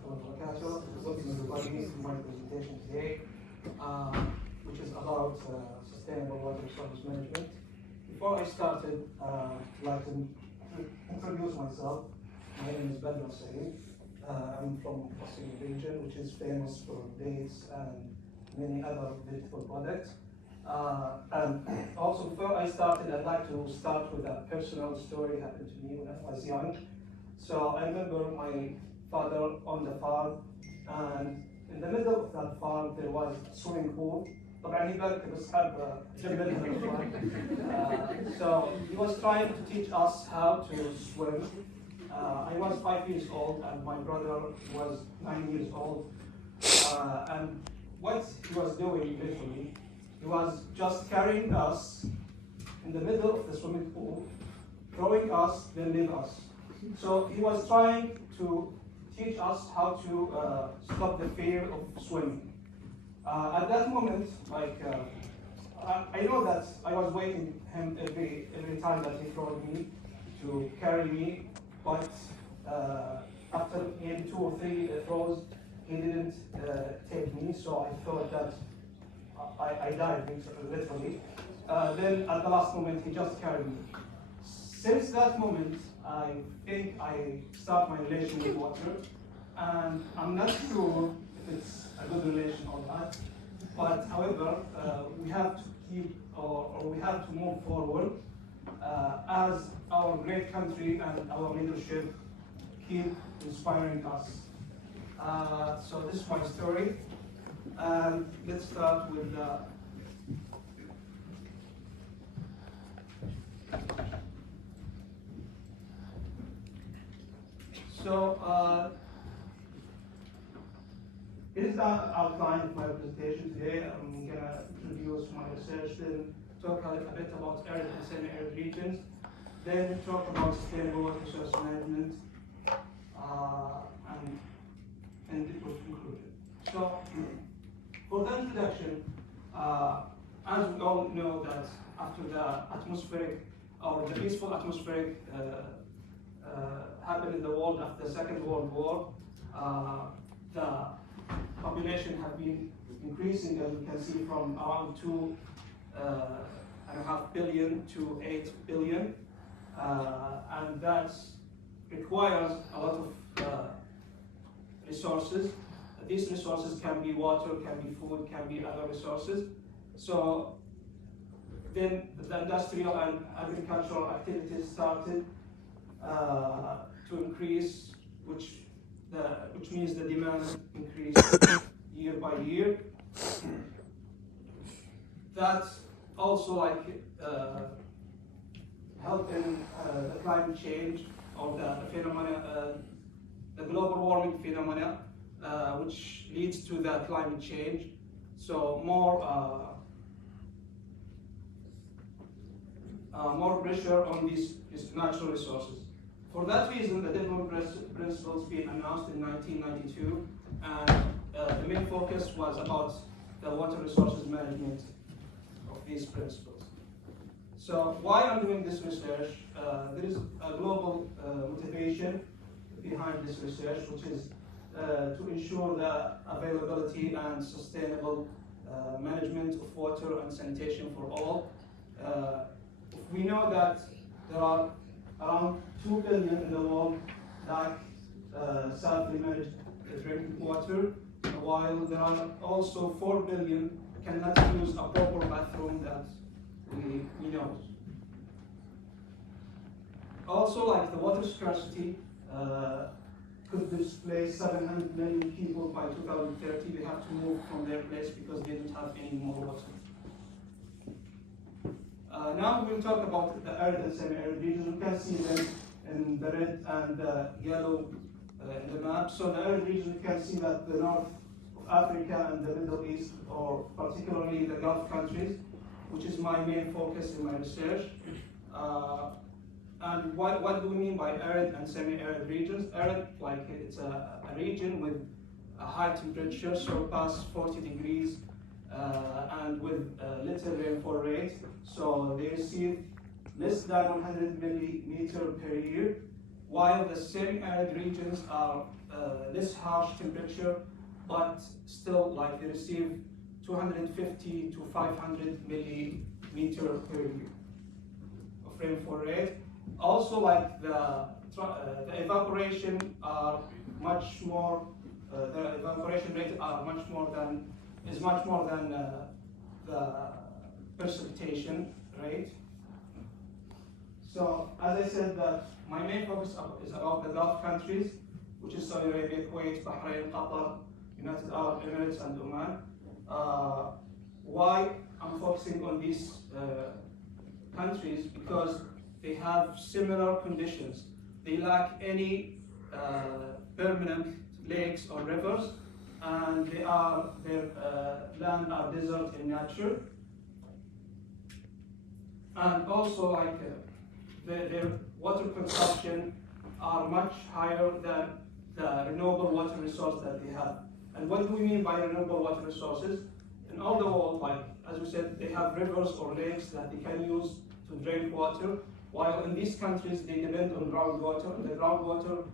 wabarakatuh. Welcome everybody to my presentation today, which is about sustainable water resource management. Before I started, I'd like to introduce myself. My name is السعيد. I'm from the region, which is famous for dates and many other vegetable products. And also, before I started, I'd like to start with a personal story happened to me when I was young. So I remember my father on the farm, and in the middle of that farm there was a swimming pool. طبعا هي بالك بس حابة جنبنا. So he was trying to teach us how to swim. I was 5 years old and my brother was 9 years old. And what he was doing literally, he was just carrying us in the middle of the swimming pool, throwing us, then leave us. So he was trying to teach us how to stop the fear of swimming. At that moment, I know that I was waiting him every time that he throwed me to carry me, but after maybe 2 or 3 throws, he didn't take me, so I thought that I died literally. Then at the last moment, he just carried me. Since that moment, I think I start my relation with water, and I'm not sure if it's a good relation or not. But however, we have to keep or we have to move forward as our great country and our leadership keep inspiring us. So this is my story, and let's start with. It is the outline of my presentation today. I'm going to introduce my research, then talk a bit about arid and semi-arid regions, then talk about sustainable water resource management, and it was concluded. So, for the introduction, as we all know that after the atmospheric or the peaceful atmospheric happened in the world after the Second World War, the population have been increasing, as we can see, from around 2.5 billion to 8 billion, and that requires a lot of resources. These resources can be water, can be food, can be other resources. So then the industrial and agricultural activities started to increase, which means the demand increased year by year. That also helped in the climate change or the phenomena, the global warming phenomena, which leads to the climate change. So more pressure on these natural resources. For that reason, the development principles being announced in 1992, and the main focus was about the water resources management of these principles. So why I'm doing this research, there is a global motivation behind this research, which is to ensure the availability and sustainable management of water and sanitation for all. We know that there are around 2 billion in the world lack safely managed drinking water, while there are also 4 billion cannot use a proper bathroom that we know. Also, the water scarcity could displace 700 million people by 2030. They have to move from their place because they don't have any more water. Now we'll talk about the arid and semi-arid regions. You can see them in the red and the yellow in the map. So the arid region, you can see that the north of Africa and the Middle East, or particularly the Gulf countries, which is my main focus in my research. And what do we mean by arid and semi-arid regions? Arid, it's a region with a high temperature, surpass 40 degrees, and with little rainfall rate. So they receive less than 100 millimeter per year, while the semi-arid regions are less harsh temperature, but still like they receive 250 to 500 millimeter per year of rainfall rate. Also, like the evaporation are much more. The evaporation rate are much more than the precipitation rate. So, as I said, that my main focus is about the Gulf countries, which is Saudi Arabia, Kuwait, Bahrain, Qatar, United Arab Emirates, and Oman. Why I'm focusing on these countries? Because they have similar conditions. They lack any permanent lakes or rivers, and their land are desert in nature. And also, like their water consumption are much higher than the renewable water resource that they have. And what do we mean by renewable water resources? In all the world, like as we said, they have rivers or lakes that they can use to drink water, while in these countries they depend on groundwater. And the groundwater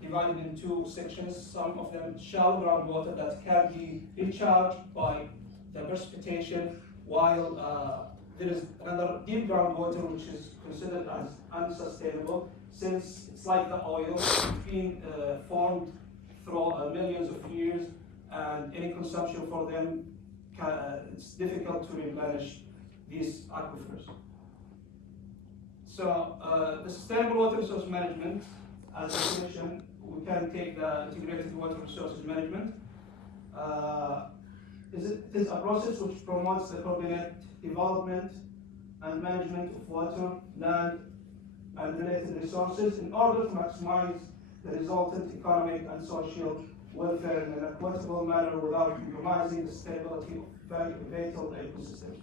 divided in two sections. Some of them shallow groundwater that can be recharged by the precipitation, while there is another deep groundwater which is considered as unsustainable, since it's like the oil. It's been formed through millions of years, and any consumption for them, it's difficult to replenish these aquifers. So the sustainable water resource management, as a definition, we can take the integrated water resources management. It is a process which promotes the coordinated development and management of water, land, and related resources in order to maximize the resultant economic and social welfare in an equitable manner without compromising the stability of vital ecosystems.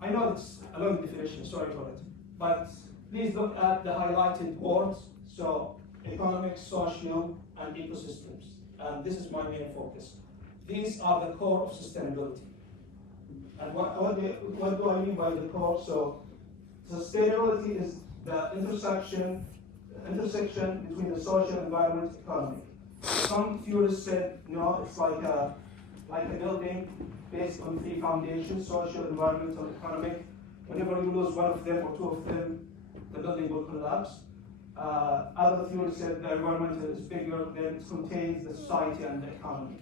I know it's a long definition, sorry for it, but please look at the highlighted words, so economic, social, and ecosystems. And this is my main focus. These are the core of sustainability. And what do I mean by the core? So sustainability is the intersection between the social, environment, economy. Some theorists said, no, it's like a building based on three foundations: social, environmental, economic. Whenever you lose one of them or two of them, the building will collapse. Other theorists said the environmental is bigger, then it contains the society and the economy.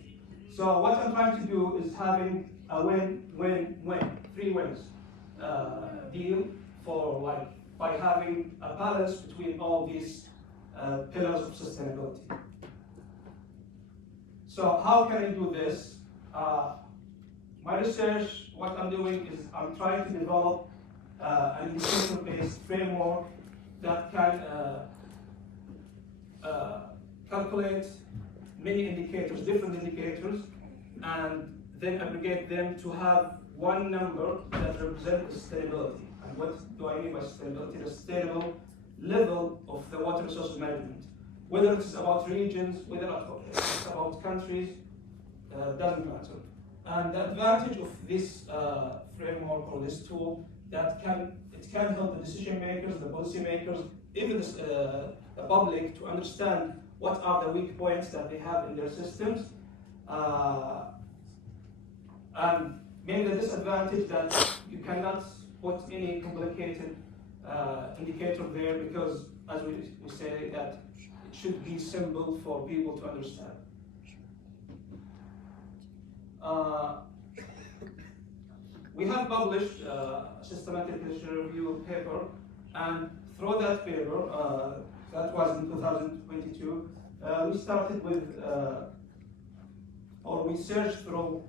So what I'm trying to do is having a win-win-win, three wins deal for by having a balance between all these pillars of sustainability. So how can I do this? My research, what I'm doing is I'm trying to develop an indicator-based framework that can calculate many indicators, different indicators, and then aggregate them to have one number that represents sustainability. And what do I mean by sustainability? The sustainable level of the water resource management. Whether it's about regions, whether it's about countries, doesn't matter. And the advantage of this framework or this tool, it can help the decision makers, the policy makers, even the public to understand what are the weak points that they have in their systems. And maybe the disadvantage that you cannot put any complicated indicator there, because as we say that it should be simple for people to understand. We have published a systematic literature review paper, and through that paper, that was in 2022, we started with, or we searched through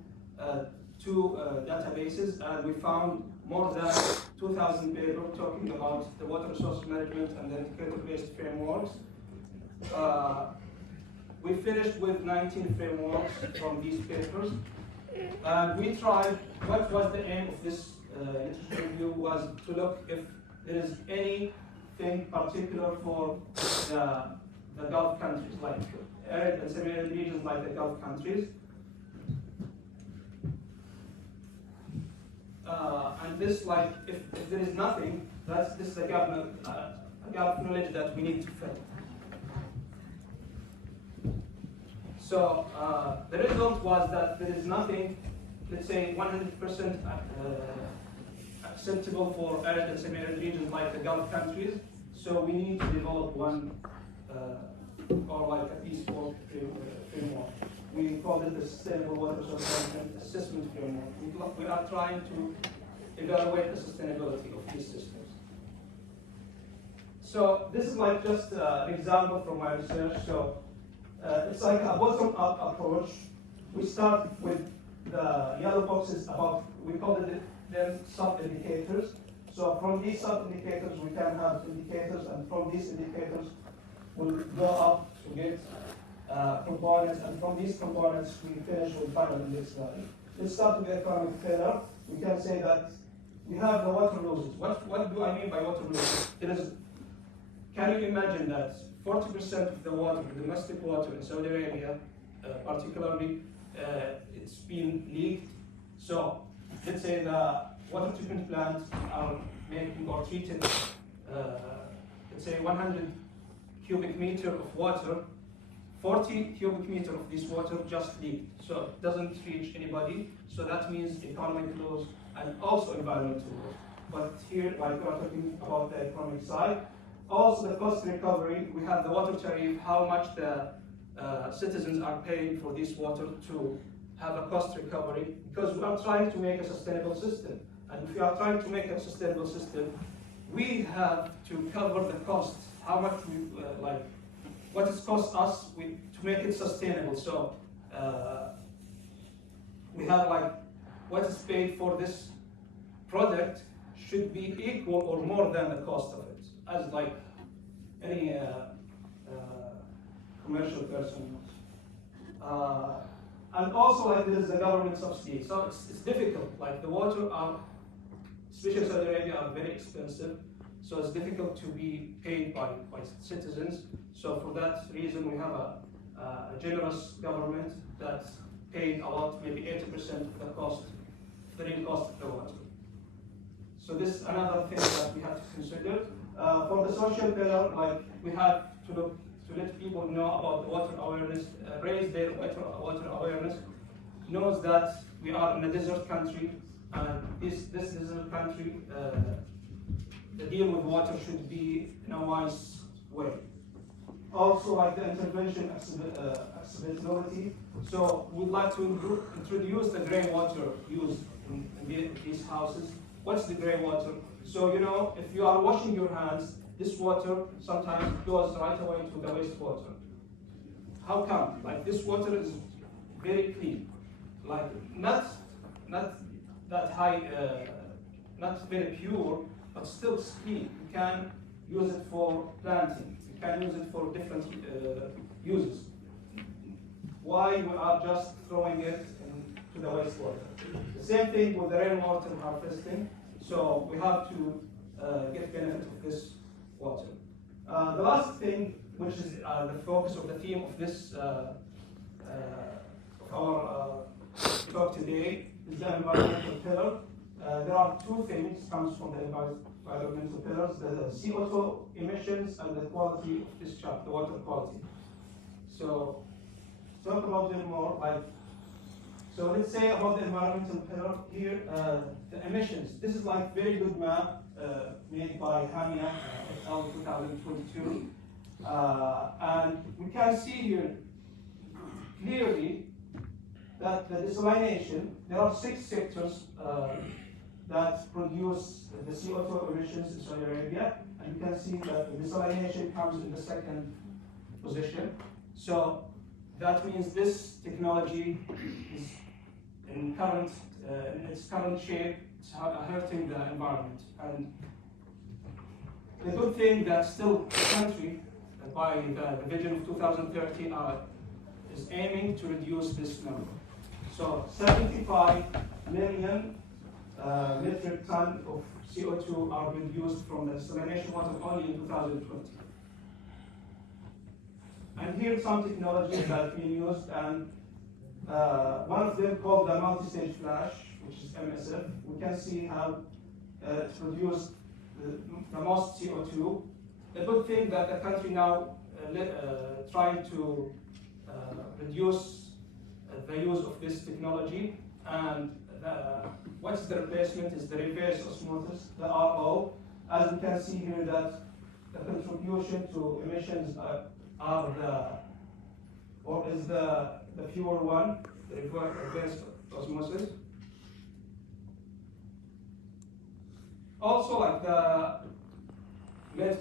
two databases, and we found more than 2,000 papers talking about the water resource management and the indicator-based frameworks. We finished with 19 frameworks from these papers, and we tried, what was the aim of this literature review was to look if there is anything particular for the Gulf countries, like arid and semi-arid regions like the Gulf countries. And this, like, if there is nothing, this is a gap gap of knowledge that we need to fill. So the result was that there is nothing, let's say, 100% acceptable for arid and semi-arid regions like the Gulf countries. So we need to develop one or like a bespoke framework. We call it the Sustainable Water Resource Management Assessment Framework. We are trying to evaluate the sustainability of these systems. So this is like just an example from my research. So it's like a bottom-up approach. We start with the yellow boxes about, we call it them sub-indicators. So from these sub-indicators, we can have indicators, and from these indicators, we'll go up to get components, and from these components, we finish with final index value. Let's start with the economic failure. We can say that we have the water losses. What do I mean by water losses? It is, can you imagine that 40% of the water, the domestic water in Saudi Arabia, particularly, it's been leaked. So let's say the water treatment plants are making or treated, let's say 100 cubic meter of water, 40 cubic meter of this water just leaked. So it doesn't reach anybody. So that means economic loss and also environmental loss. But here, like we're talking about the economic side, also the cost recovery, we have the water tariff, how much the citizens are paying for this water to have a cost recovery, because we are trying to make a sustainable system. And if we are trying to make a sustainable system, we have to cover the costs, how much we, what it costs us to make it sustainable. So we have like, what is paid for this product should be equal or more than the cost of it, as like any commercial person. And also like there is the government subsidy. So it's difficult, like the water are, especially in Saudi Arabia, are very expensive. So it's difficult to be paid by citizens. So for that reason, we have a generous government that paid a lot, maybe 80% of the cost, the real cost of the water. So this is another thing that we have to consider. For the social pillar, like we have to look to let people know about the water awareness, raise their water awareness, knows that we are in a desert country, and this desert country, the deal with water should be in a wise way. Also, like the intervention accessibility. So we'd like to introduce the grey water used in these houses. What's the grey water? So you know, if you are washing your hands, this water sometimes goes right away to the wastewater. How come? Like this water is very clean, like not that high, not very pure, but still clean. You can use it for planting. You can use it for different uses. Why we are just throwing it into the wastewater? The same thing with the rainwater harvesting. So we have to get benefit of this water. The last thing, which is the focus of the theme of this of our talk today, is the environmental pillar. There are two things comes from the environmental pillars: the CO2 emissions and the quality of discharge, the water quality. So talk about them more. Like, so let's say about the environmental pillar here, the emissions. This is like very good map made by Hamia et al. 2022, and we can see here clearly that the desalination, there are 6 sectors that produce the CO2 emissions in Saudi Arabia, and you can see that the desalination comes in the 2nd position. So that means this technology is in its current shape, it's hurting the environment. And the good thing that still the country, by the vision of 2030, is aiming to reduce this number. So 75 million metric ton of CO2 are reduced from the desalination water only in 2020. And here some technologies that are being used, and one of them called the multi-stage flash, which is MSF. We can see how it produced the most CO2 the good thing that the country now trying to reduce the use of this technology, and what's the replacement is the reverse osmosis, the RO. As you can see here, that the contribution to emissions is the fewer one, the reverse osmosis. Also, like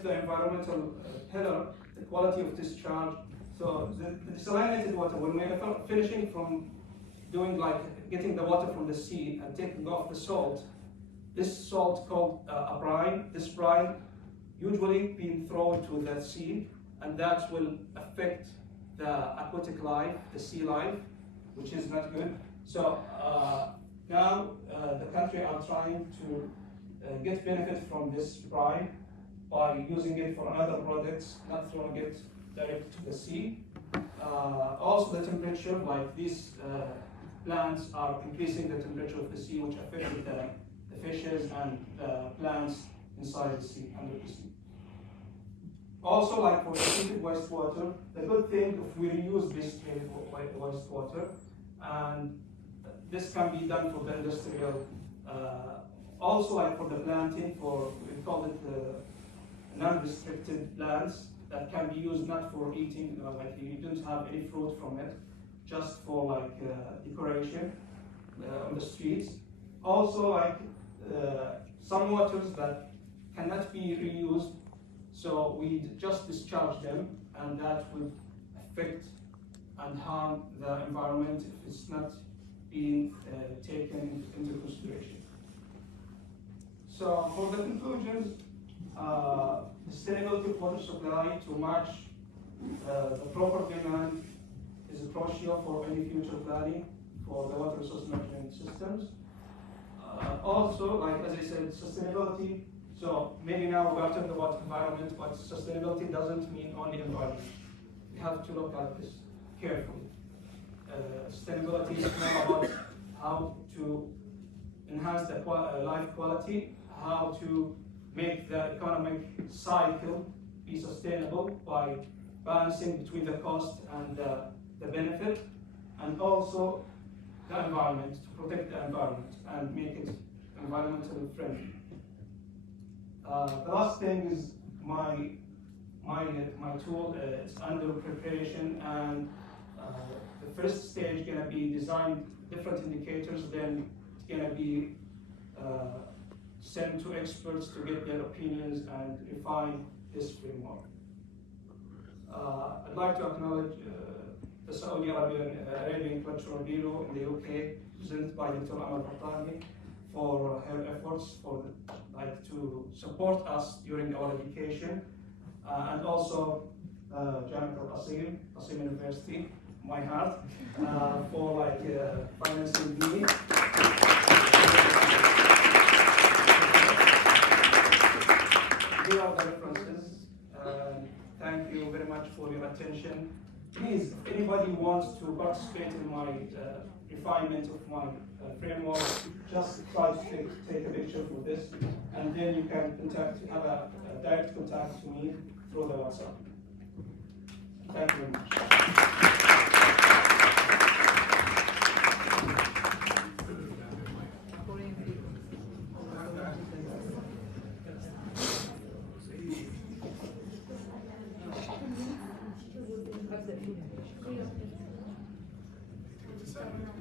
the environmental pillar, the quality of discharge. So the desalinated water, when we're finishing from doing getting the water from the sea and taking off the salt, this salt called a brine, this brine usually being thrown to the sea, and that will affect the aquatic life, the sea life, which is not good. So now the country are trying to get benefit from this brine by using it for other products, not throwing it direct to the sea. Also the temperature, like these plants are increasing the temperature of the sea, which affects the fishes and the plants inside the sea, under the sea. Also, like for the treated wastewater, the good thing if we reuse this treated wastewater, and this can be done for the industrial, also like for the planting, we call it non-restricted plants that can be used not for eating, like you don't have any fruit from it, just for decoration on the streets. Also like some waters that cannot be reused, so we just discharge them, and that would affect and harm the environment if it's not being taken into consideration. So for the conclusions, sustainability of water supply to match the proper demand is crucial for any future planning for the water resource management systems. Also, like as I said, sustainability. So maybe now we're talking about environment, but sustainability doesn't mean only environment. We have to look at this carefully. Sustainability is more about how to enhance the life quality, how to make the economic cycle be sustainable by balancing between the cost and the benefit, and also the environment, to protect the environment and make it environmentally friendly. The last thing is my tool is under preparation, and the first stage gonna be design different indicators, then it's gonna be sent to experts to get their opinions and refine this framework. I'd like to acknowledge the Saudi Arabian Cultural Bureau in the UK, presented by Dr. Amal Battani, for her efforts to support us during our education, and also Jamiat Al-Qasim University, my heart, for financing me. Here are the references. Thank you very much for your attention. Please, if anybody wants to participate in my refinement of my framework, just try to take a picture for this, and then you can have a direct contact to me through the WhatsApp. Thank you very much. Thank you.